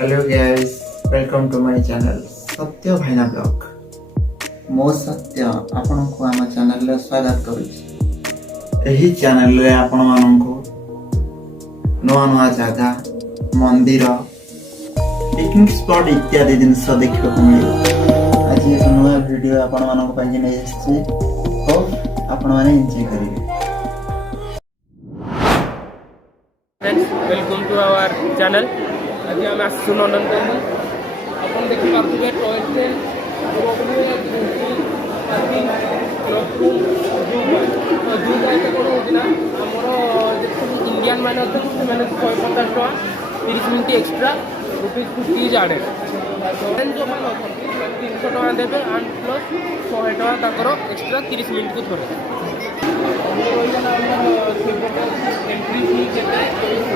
Hello guys, welcome to my channel Satya भाईना blog. मो सत्य आपण को आम चैनल रे स्वागत करूछी। एही चैनल रे आपण मानन को नवा नवा जगह, मंदिर, पिकनिक स्पॉट इत्यादि जिनस देखिबा को मिले। आज एक नया वीडियो आपण मानन को पाई नै आछि, तो आपण माने एन्जॉय करिवे। Friends, welcome to our channel. आज आम आसु नंदनकानन। अपन देखि पार्थुबे toy train ropeway parking club zoo guide कोन होतिना हमर जेति इंडियन माने अथन से माने 150 टका 30 मिनिट एक्स्ट्रा ₹50 जाडे। ट्रेन जो माने अथन 300 टका देबे एंड प्लस 100 टका ताकर एक्स्ट्रा 30 मिनिट को थोरे। एंट्री फी केते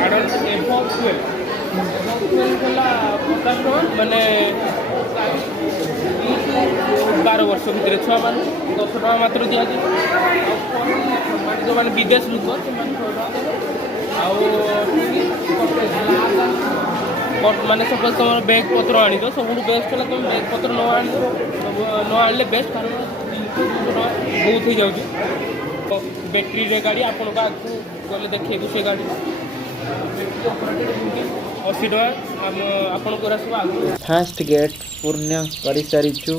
एडल्ट एबव 12 50 टका माने 12 वर्ष भितर छुआ मान 10 टका मात्र दिया जो माने विदेश लोक माने सपोज तुम बैग पत्र आनी तो सब बेस्ट है तुम बैग पत्र न आने बेस्ट कारण 300 बहुत हो जाऊँ। बैटरी रे गाड़ी आपन को आगु गले देखिए से गाड़ी 80 टका आपन को सब आगु। फर्स्ट गेट पूर्ण करि सारिचु,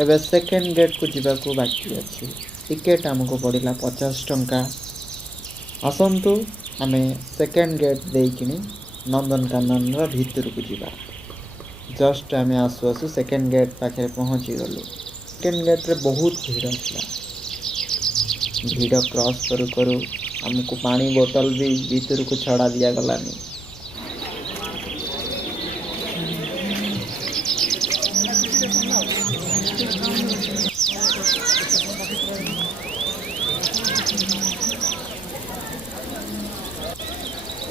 एबे सेकंड गेट को जीवा को बाकी अछि। टिकट हमको पड़िला 50 टंका। आसंतु आमे सेकंड गेट देकिनी नंदनकानन रा भीतर को जीवा। जस्ट आमे आसु आसु सेकंड गेट पाखे पहुंची गलु। सेकंड गेट रे बहुत भीड़ था। भीड़ क्रॉस करू करू हमको पानी बोतल भी भीतर को छड़ा दिया गलानी।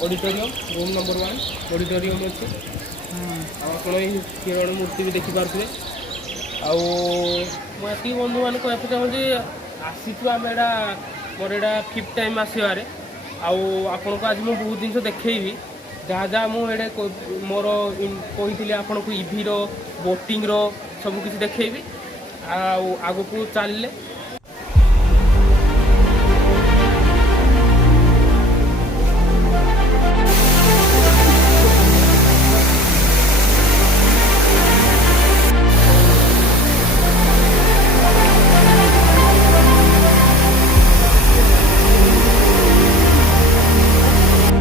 ऑडिटोरियम रूम नंबर 1 ऑडिटोरियम अच्छे आप किरण मूर्ति भी देखिपे। आती बंधु मैंने कहते चाहूँगी आसीचु आम एटा मोर एटा 5th टाइम आसबार आपण को आज मुझे बहुत जिन देखी जहाँ जहाँ मुझे मोर कही आपन को इवी बोटिंग सब किसी देखी आग को चलिए।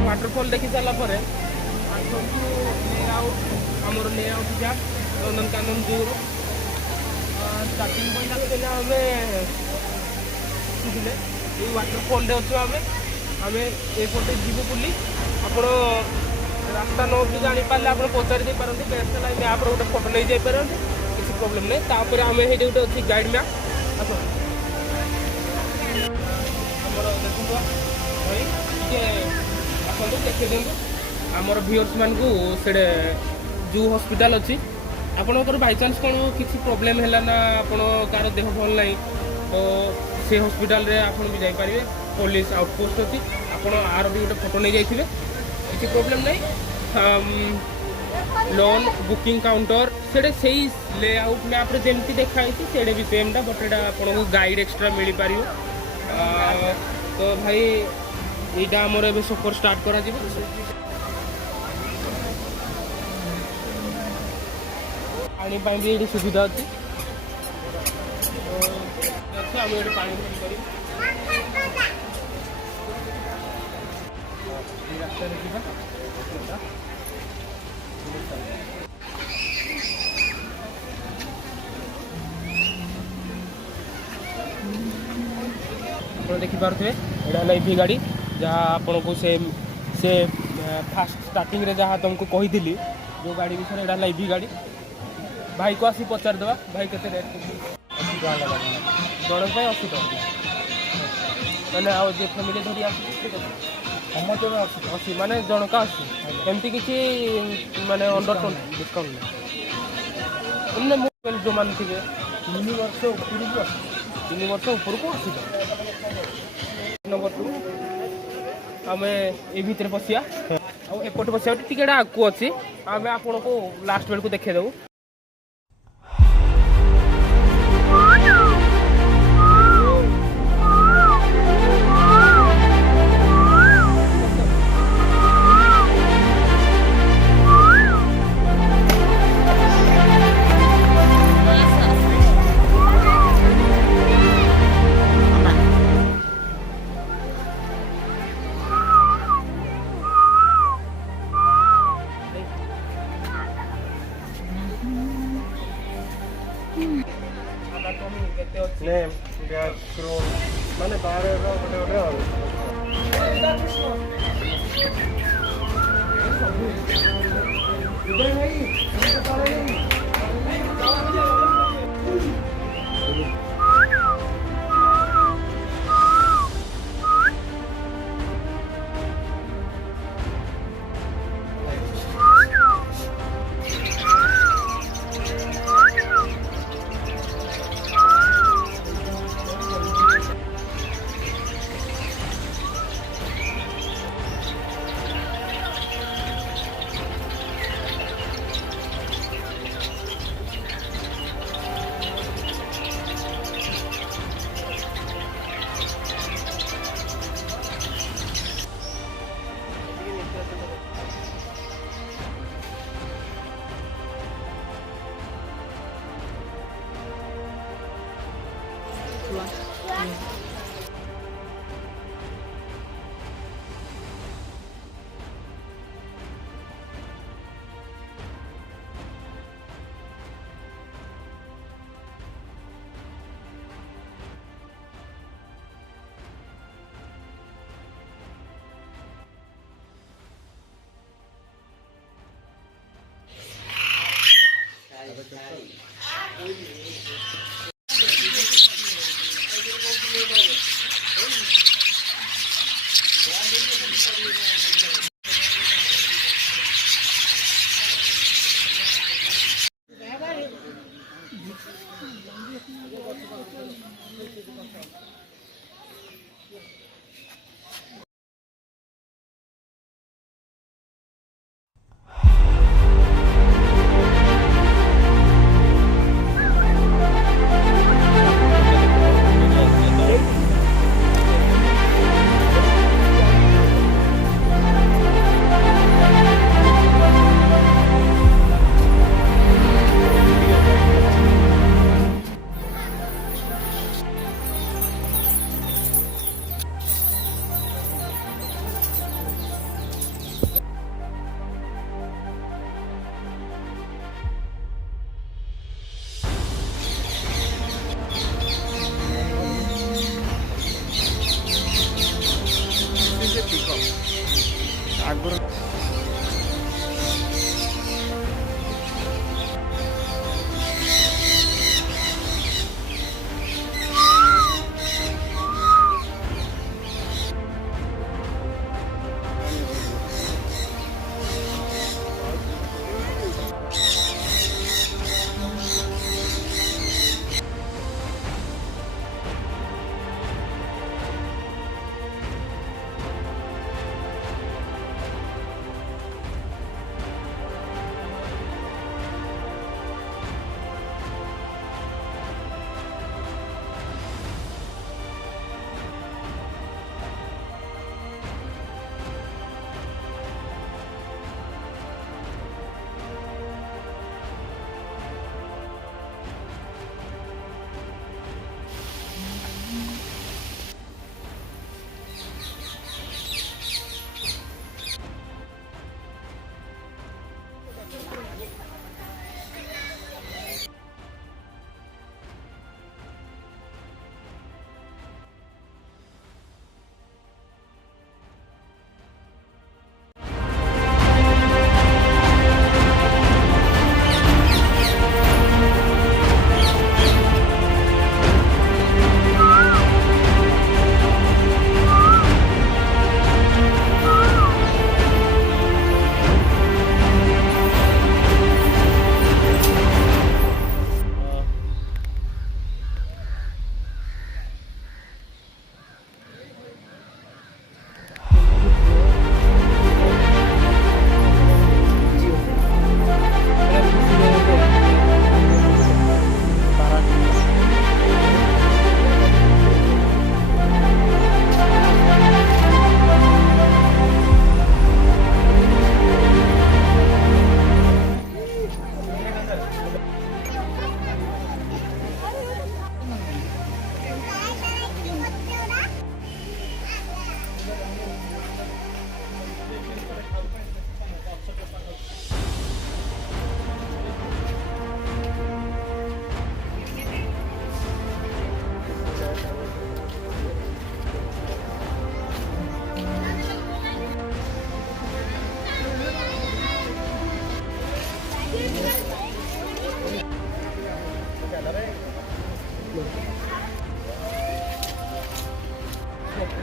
वाटरफॉल देखी सारा आमर लेआउट जा नंदनकानन जू स्टार्टिंग पॉइंट आम ये वाटरफॉल अच्छे आम एपटे जीव बोली आप रास्ता न भी जापारे आप पचारि पारती बेस्ट है मैप गोटे फोटो नहीं जापारे किसी प्रोब्लेम नहीं। तापर आम ये गोटे अच्छी गाइड मैप आस आसतु देखी दिखाँ आमर व्यूअर्स मान को से जू हॉस्पिटल अच्छी आपंकर बाई चान्स कौन किसी प्रोब्लेम है ना आपण कार देह भल ना तो से हॉस्पिटल रे आप भी जापारे। पुलिस आउटपोस्ट अच्छी आप आर भी गोटे फोटो नहीं जाइए किसी प्रोब्लेम नहीं। लोन बुकिंग काउंटर से लेआउट मैप रे जमती देखाई से भी सेमटा बट एटा आपको गाइड एक्स्ट्रा मिल पार। तो भाई यहाँ आमर ए सफर स्टार्ट करा पानी भी ये सुविधा अच्छी आम ये पानी देखिपे यहाँ इवी गाड़ी जहाँ आपन को से फास्ट स्टार्टिंग रे जहाँ तुमको कही जो गाड़ी विषय यहाँ इवी गाड़ी भाई को आसी पचार देवा भाई के रेट 80 टका लगा जन 80 टका मैंने आज फैमिली धरी समझ 80 माने जनका 80 एमती किसी माने अंडर डिस्काउंट नहीं मोबाइल जो मान थे 3 वर्ष ऊपर को 80 नंबर 2 आम ए भितर पशिया ଆଉ ଏପଟେ ବସିବା ଟିକେ ଆଗକୁ ଅଛି ଆମେ ଆପଣଙ୍କୁ ଲାଷ୍ଟ ବେଳକୁ ଦେଖେଇଦେବୁ। କେତେ ଅଛି ମାନେ ବାହାରେ ଗୋଟେ ଗୋଟେ ଆଗରୁ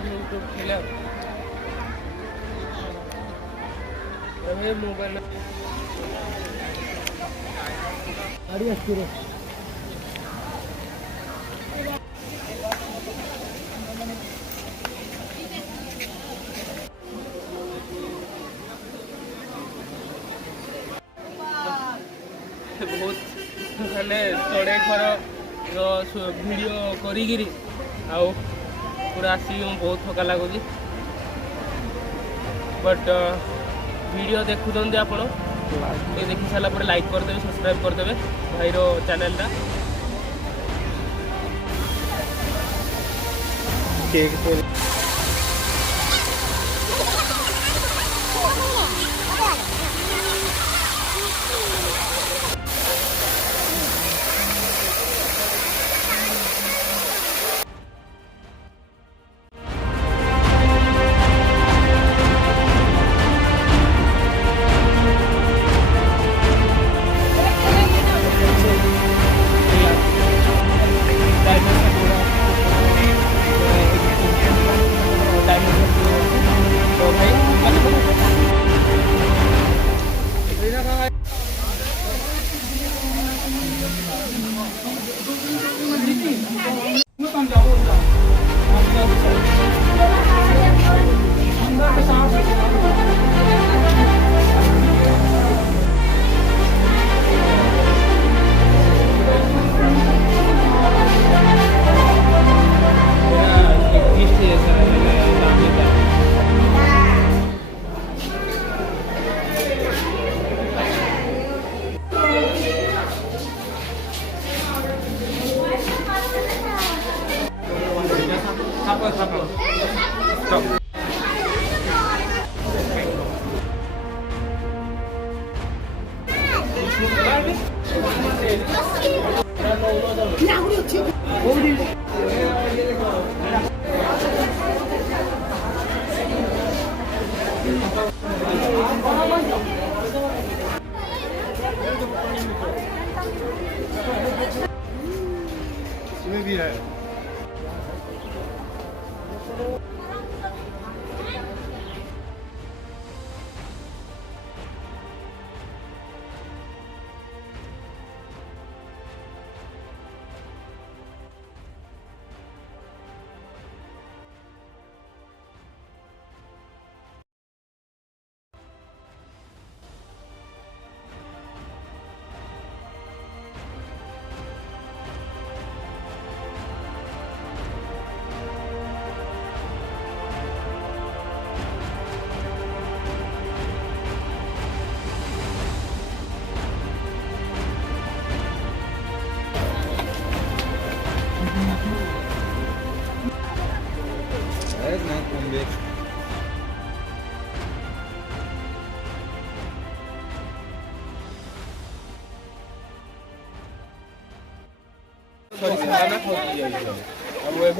उठेला मोबाइल गाड़ी आसती रे बहुत मैंने थोड़े थर वीडियो करी आउ पूरा आसी बहुत थका लगुच बट वीडियो देखुं आपण देखी सारा लाइक करदे सब्सक्राइब करदे भाईर चैनल इसमें भी है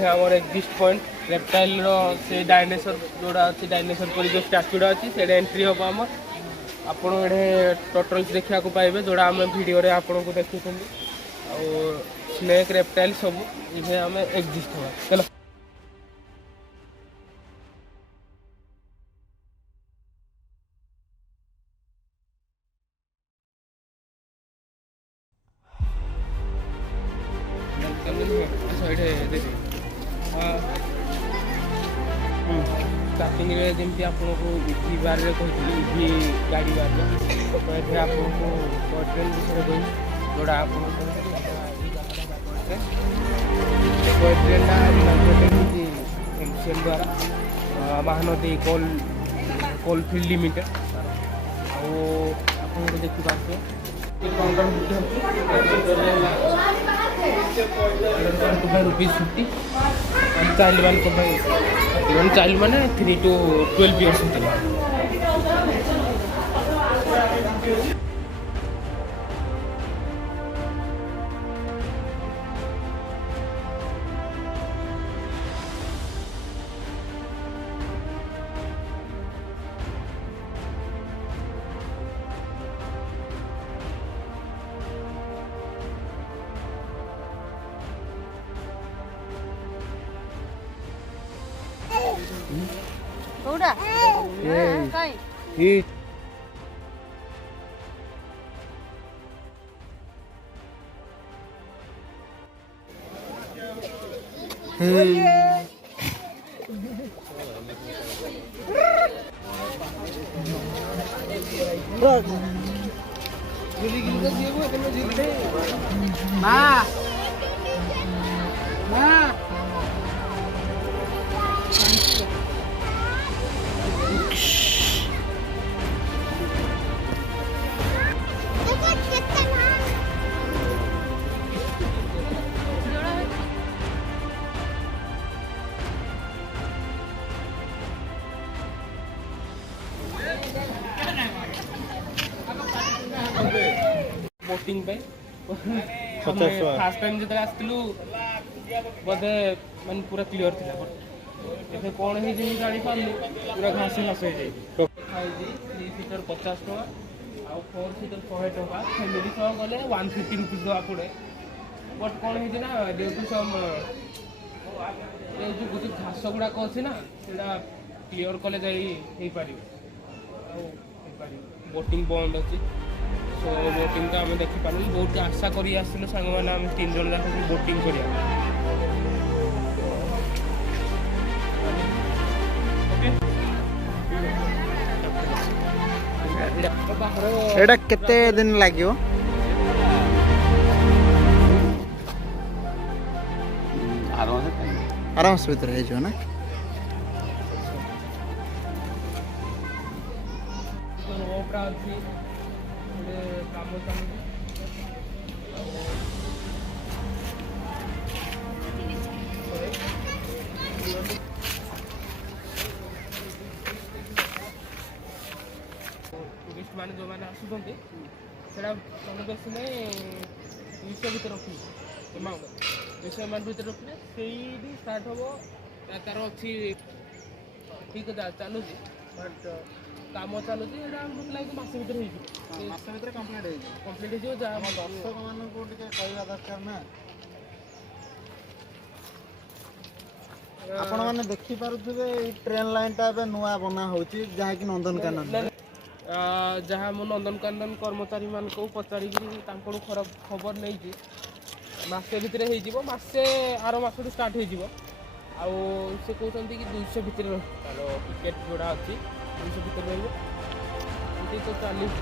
आमर एक्जिस्ट पॉइंट रेप्टाइल से डायनासोर जोड़ा अच्छी डायनासोर पर जो स्टाच्यूटा अच्छी से एंट्री हम आम आपड़ ये टोटल्स देखा पाइबे जोड़ा आम वीडियो आपन को देखुं स्नेक रेप्टाइल सब ये आम एक्जिस्ट हुआ चलो स्टार्टिंग जमी आपको इवी बार कहती इवी गाड़ी बार तो ये आपको ट्रेन विषय कह जोड़ा आप ट्रेनटा एमसीएल द्वारा महानदी कोलफिल्ड लिमिटेड आप देखिए ₹50 चाइल्ड मैंने 3 to 12 years होते କୋଉଟା କାଇଁ ହିଟ୍ ମା ମା ବୋଟିଂ ପାଇଁ ପଚାଶ ଟଙ୍କା। ଫାଷ୍ଟ ଟାଇମ୍ ଯେତେବେଳେ ଆସିଥିଲୁ ବୋଧେ ମାନେ ପୁରା କ୍ଲିଅର ଥିଲା ବଟ୍ ଏବେ କ'ଣ ହେଇଛି ମୁଁ ଜାଣିପାରୁନି ପୁରା ଘାସ ହେଇଯାଇଛି। ଖାଇଛି 3 ସିଟର 50 ଟଙ୍କା ଆଉ 4 ସିଟର 100 ଟଙ୍କା ଫ୍ୟାମିଲି ସହ ଗଲେ 150 ରୁପିଜ୍ ଦେବାକୁ ପଡ଼େ। ବଟ୍ କ'ଣ ହେଇଛି ନା ଡ୍ୟୁ ଟୁ ସମ୍ ଏ ଯେଉଁ କିଛି ଘାସ ଗୁଡ଼ାକ ଅଛି ନା ସେଇଟା କ୍ଲିଅର କଲେ ଯାଇ ହେଇପାରିବ ଆଉ ହେଇପାରିବ। ବୋଟିଂ ବନ୍ଦ ଅଛି ସୋ ବୋଟିଂ ତ ଆମେ ଦେଖିପାରିଲୁ। ବହୁତ ଆଶା କରି ଆସିଥିଲୁ ସାଙ୍ଗମାନେ ଆମେ 3 ଜଣ ଯାକ ବୋଟିଂ କରିବା। ଏଇଟା କେତେ ଦିନ ଲାଗିବ? ଆରାମସେ ଭିତରେ ହେଇଯିବ ନା? ରୋପ୍ଟା ଅଛି ଗୋଟେ କାମ ଚାଲୁଛି। ଟୁରିଷ୍ଟ ମାନେ ଯେଉଁମାନେ ଆସୁଛନ୍ତି ସେଇଟା ମାନେ ବେଶୀ ନାହିଁ 200 ଭିତରେ ରଖିବେ ଏମାଉଣ୍ଟ 200 ଏମାଉଣ୍ଟ ଭିତରେ ରଖିଲେ ସେଇଠି ଷ୍ଟାର୍ଟ ହେବ। ତାର ଅଛି ଠିକ୍ ଚାଲୁଛି ବଟ୍ କାମ ଚାଲୁଛି ଏଇଟା ମୋତେ ଲାଗୁଛି ମାସ ଭିତରେ ହେଇଯିବ। ମାସ ଭିତରେ କମ୍ପ୍ଲିଟ୍ ହେଇଯିବ। କମ୍ପ୍ଲିଟ୍ ହେଇଯିବ ଯାହା ଦର୍ଶକମାନଙ୍କୁ ଟିକେ କହିବା ଦରକାର ନା। ଆପଣମାନେ ଦେଖିପାରୁଥିବେ ଏଇ ଟ୍ରେନ୍ ଲାଇନ୍ଟା ଏବେ ନୂଆ ବନା ହେଉଛି ଯାହାକି ନନ୍ଦନକାନନ। ଯାହା ମୁଁ ନନ୍ଦନକାନନ କର୍ମଚାରୀମାନଙ୍କୁ ପଚାରିକି ତାଙ୍କଠୁ ଖବର ନେଇଛି ମାସେ ଭିତରେ ହେଇଯିବ। ମାସେ ଆର ମାସଠୁ ଷ୍ଟାର୍ଟ ହେଇଯିବ। ଆଉ ସେ କହୁଛନ୍ତି କି 200 ଭିତରେ ରହିବ ତାର ଟିକେଟ୍ ଯୋଉଟା ଅଛି 200 ଭିତରେ ରହିବ। ଏମିତି ତ ଚାଲିଛି।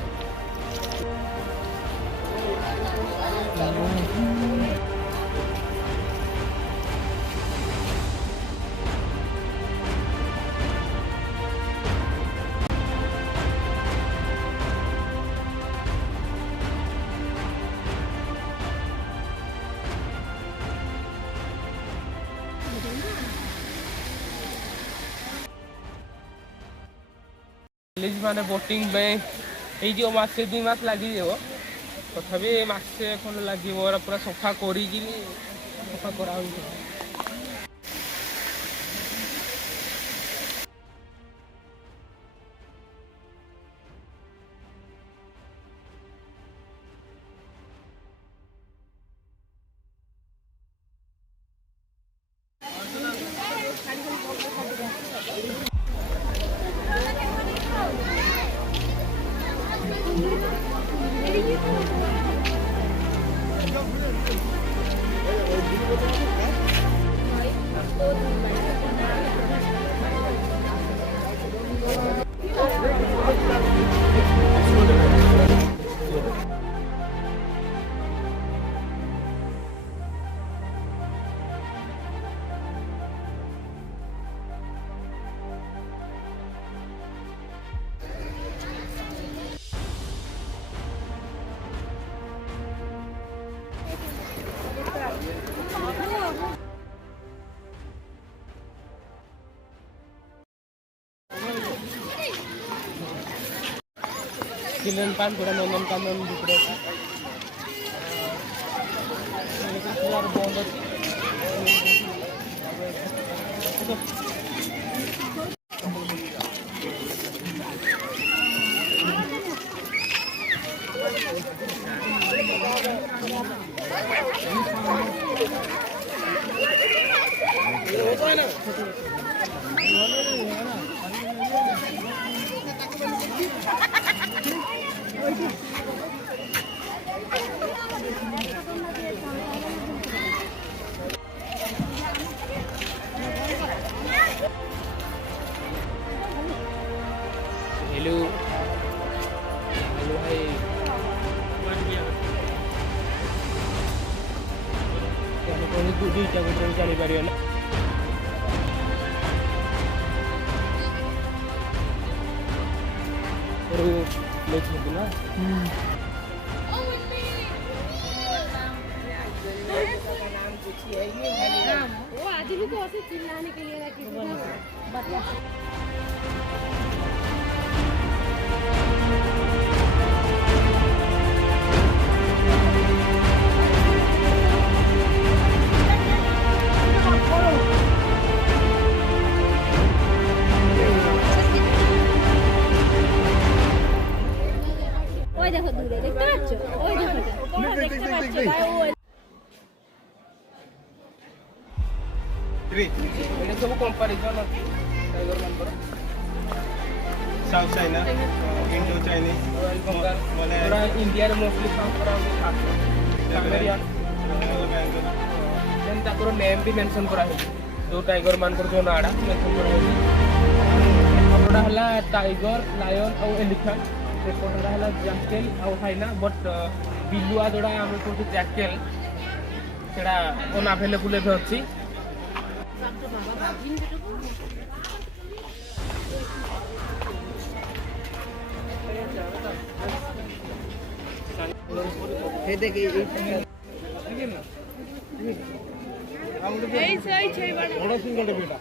ମାନେ ବୋଟିଂ ପାଇଁ ହେଇଯିବ ମାସେ 2 ମାସ ଲାଗିଯିବ। ତଥାପି ମାସେ ଖଣ୍ଡେ ଲାଗିବ ଏରା ପୁରା ସଫା କରିକି ସଫା କରାହେଉଛି। चिल्ड्रेन पार्क गोटा नंदनकानन भितर बंद अच्छी हेलो हेलो भाई दुईटा गोटे चली पार ना ना वो आदि भी को ऐसे चिल्लाने के लिए रखी बता ওই দেখো দূরে দেখতে পাচ্ছ ওই দেখো তোমরা দেখতে পাচ্ছ ভাই ওই এটা সব কম্পারিজন আছে টাইগার ମାନଙ୍କର साउथ चाइना इंडो चाइनीज पूरा इंडिया रे मोस्टली काम करा होता टाइगरियन देन ताकर नेम भी मेंशन करा है जो टाइगर मानकर जो नाडा मेंशन करा है हमरा हला टाइगर लायन और एलिफेंट से कोनरा हला जैकल और हाइना बट बिलुआ जोड़ा हम को जैकल सेड़ा कोन अवेलेबल है अछि हे देखिए এই সেই সেই বড় बड़ा सिंगल बेटा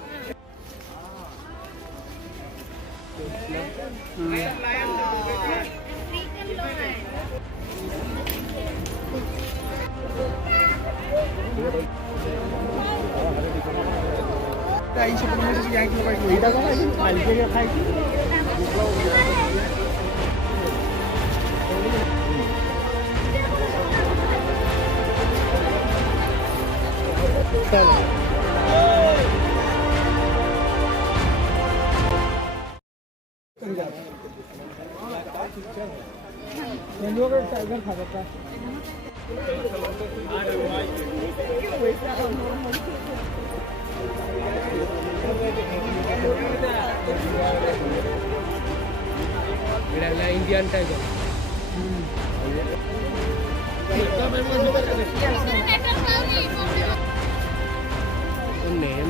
टाइगर खा जाता इंडियन टाइगर नेम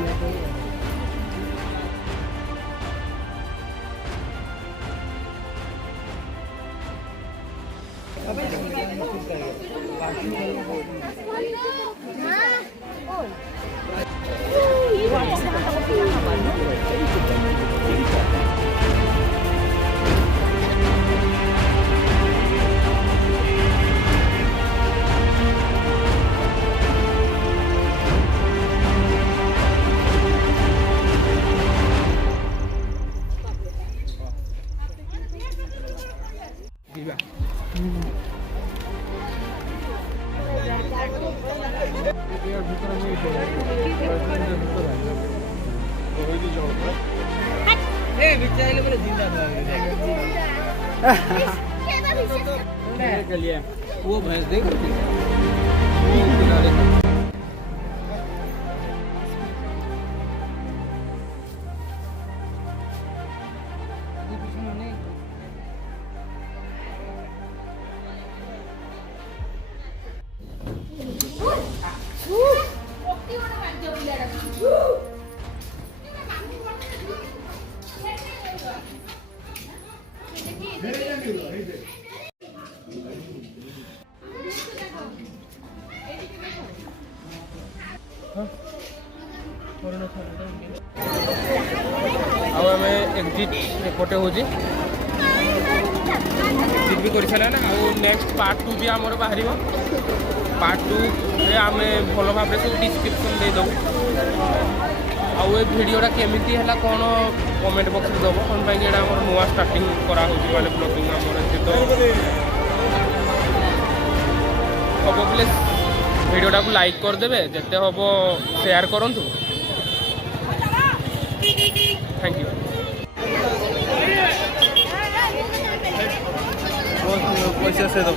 है वो भैंस देख आउ एग्जिट एपटे हूँ एग्जिट भी कर सारे ना आउ नेक्स्ट पार्ट 2 भी आमर बाहर पार्ट 2 रे आम भल भाव सब डिस्क्रिप्शन दे दो आउ ए वीडियोटा केमिति है कौन कमेंट बॉक्स में दब कौन पाई आम नुआ स्टार्टिंग करा माने ब्लॉगिंग आमर तो हम प्लीज वीडियोटा को लाइक करदे जिते हम शेयर करूँ थैंक यू पैसा से दो